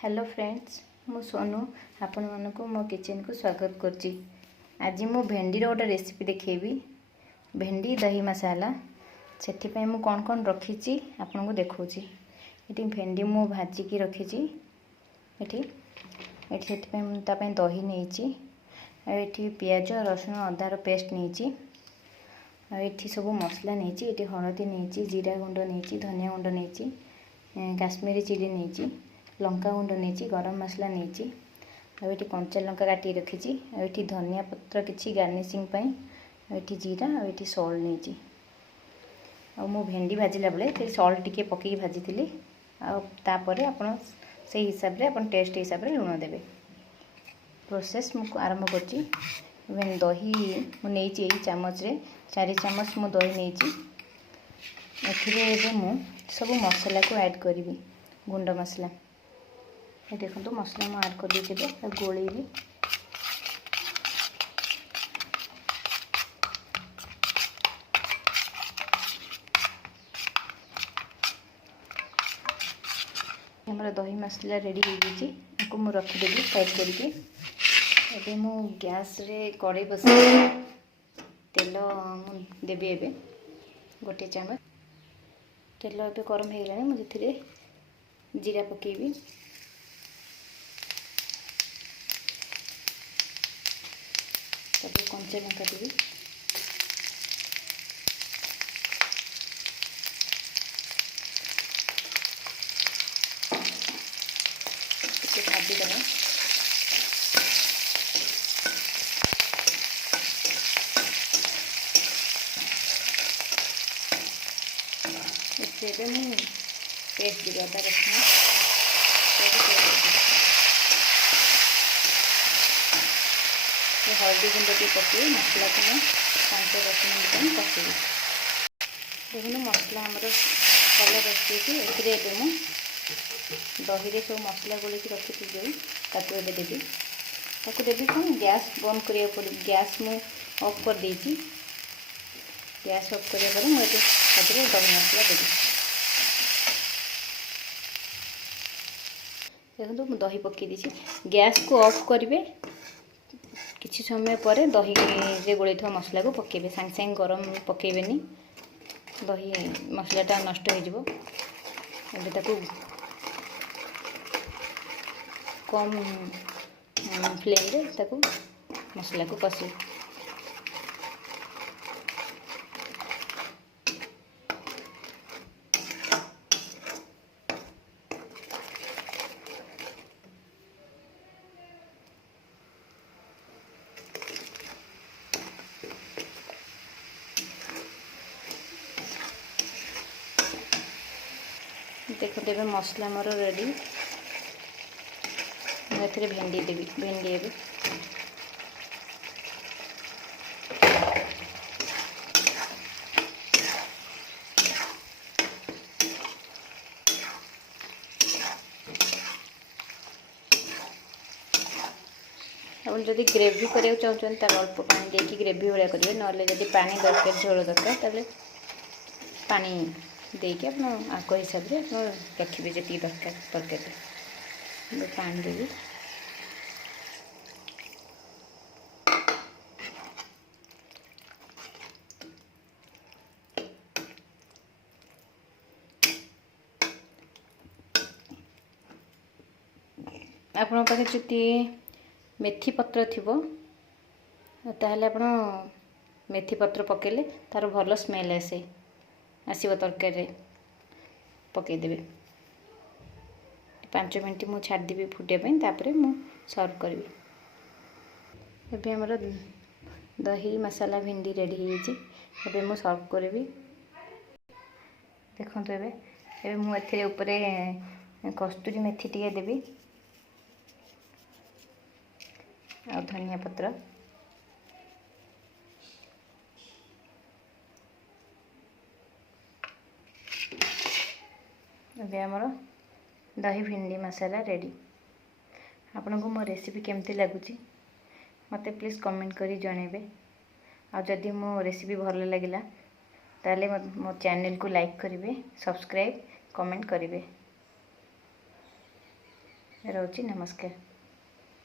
Hello friends, मु सोनू आपण मानक मो किचन को स्वागत करची। आज मु भेंडी गोटे रेसिपी देखेबी। भेंडी दही मसाला से मु कौन कौन रखी आपन को देखौची। ये भेंडी मु भाजिकी रखी ये दही नहीं पियाज रसुण अदार पेस्ट नहीं ये सब मसला नहीं ये हलदी नहीं जीरा गुंड नहीं धनिया गुंड नहीं काश्मीरी चिली नहीं लंका गुंड नहीं गरम मसला नहीं ये कंचा लंका काटी रखी ये धनिया पत्र किसी गार्निशिंग ये जीरा ये सॉल्ट नहीं मु भेंडी भाजिला बेले सॉल्ट टिके पकई भाजी तापर आपन से हिसाब रे आपन टेस्ट हिसाब रे लुण देबे। प्रोसेस मु आरंभ करची। दही मुझे चामच रे 4 चामच मु दही नहीं मु सब मसला को ऐड करी गुंड मसला ये देखो मसला मु ऐड कर देबे गोलेबी। हमारा दही मसला रेडी हो गई मु रखीदेवी साइड करके। एबे मु गैस रे कड़ाई बसा तेल देवी एबे गोटे चामच तेल एबे गरम हो गलानी मुझे जीरा पकेबी तब कंचा लंका देवी भाजी देना इससे मैं पेस्ट दी अदा रसुण हल्दी गुंड टे पकई मसला को मैं 5-10 मिनट कषी देखो मसला आमर कलर आसती मु दही रे सब मसला गोलिक रखी जो देवी कौन गैस बंद करिया पड़े। गैस मु ऑफ कर देती गैस ऑफ करिया पर मुझे दही मसला देवी देखो मुझे दही पकई दी गैस को ऑफ करेंगे किसी समय पर दही रे गोल मसला को पकेबे सांग सांग गरम पकेबेनी दही मसलाटा नष्ट हो कम फ्लेम रे ताकू मसला को कषी देखो देवे मसला मोर रेडी मुझे भेंडी देवी भेंडी एवं आप जदि ग्रेवी करा चाहते तार अल्प पानी देकी ग्रेवी भाया करेंगे ना जब पानी दरकार झोल दरकार ताले पानी देकी आप हिसाब से आप रखिए जी दरकार तरकारी पानी देवी आपण पाखे जदि मेथी पत्र थिबो ताहले आपण मेथी पत्र पकेले तार भल स्मेल आसो तरकारी पकई देबे 5 मिनट मु छाड़देवी फुटापी तापर मु सर्व करी। एबे हमर दही मसाला भिंडी रेडी हो मु सर्व करी देखो एबे मु एथिरे ऊपर कस्तूरी मेथी टिके देबी और धनिया पत्र अबे हमर दही भिंडी मसाला रेडी। आपन को मो रेसिपी केमती लगुची मते प्लीज कमेंट करी जणेबे और जदि मो रेसिपी भल लगिला ताले मो चैनल को लाइक करिवे सब्सक्राइब कमेंट करिवे। ରହୁଛି। ନମସ୍କାର।